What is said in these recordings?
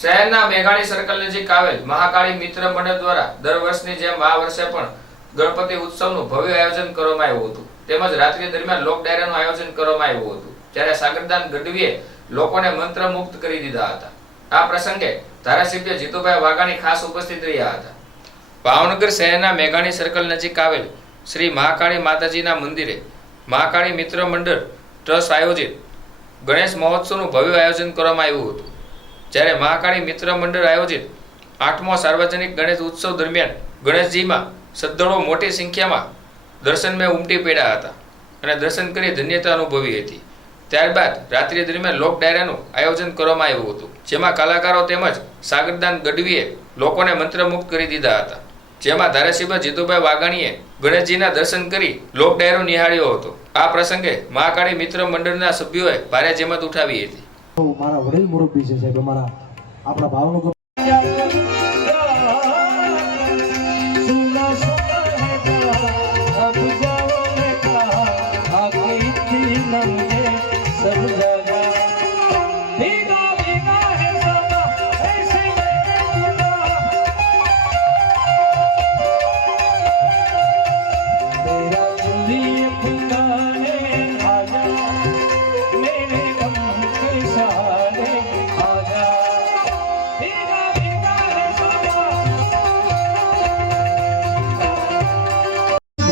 શહેરના મેઘાણી સર્કલ નજીક આવેલ મહાકાળી મિત્ર મંડળ દ્વારા દર વર્ષની જેમ આ વર્ષે પણ ગણપતિ ઉત્સવનું ભવ્ય આયોજન કરવામાં આવ્યું હતું. તેમજ રાત્રિ દરમિયાન લોક ડાયરાનું આયોજન કરવામાં આવ્યું હતું. ત્યારે સાગરદાન ગઢવીએ લોકોને મંત્રમુગ્ધ કરી દીધા હતા. આ પ્રસંગે ધારાસભ્ય જીતુભાઈ વાઘાણી ખાસ ઉપસ્થિત રહ્યા હતા. ભાવનગર શહેરના મેઘાણી સર્કલ નજીક આવેલ શ્રી મહાકાળી માતાજીના મંદિરે મહાકાળી મિત્ર મંડળ ટ્રસ્ટ આયોજિત ગણેશ મહોત્સવનું ભવ્ય આયોજન કરવામાં આવ્યું હતું. જ્યારે મહાકાળી મિત્ર મંડળ આયોજિત આઠમો સાર્વજનિક ગણેશ ઉત્સવ દરમિયાન ગણેશજીમાં શ્રદ્ધાળુઓ મોટી સંખ્યામાં દર્શનમાં ઉમટી પડ્યા હતા અને દર્શન કરી ધન્યતા અનુભવી હતી. ત્યારબાદ રાત્રિ દરમિયાન લોક ડાયરાનું આયોજન કરવામાં આવ્યું હતું, જેમાં કલાકારો તેમજ સાગરદાન ગઢવીએ લોકોને મંત્રમુગ્ધ કરી દીધા હતા. જેમાં ધારાસભ્ય જીતુભાઈ વાઘાણીએ ગણેશજીના દર્શન કરી લોક ડાયરો નિહાળ્યો હતો. આ પ્રસંગે મહાકાળી મિત્ર મંડળના સભ્યોએ ભારે જેમત ઉઠાવી હતી. મારા વડીલ મુરબ્બી છે સાહેબ અમારા આપણા ભાવનગર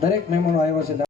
દરેક મહેમાનો આવ્યા છે.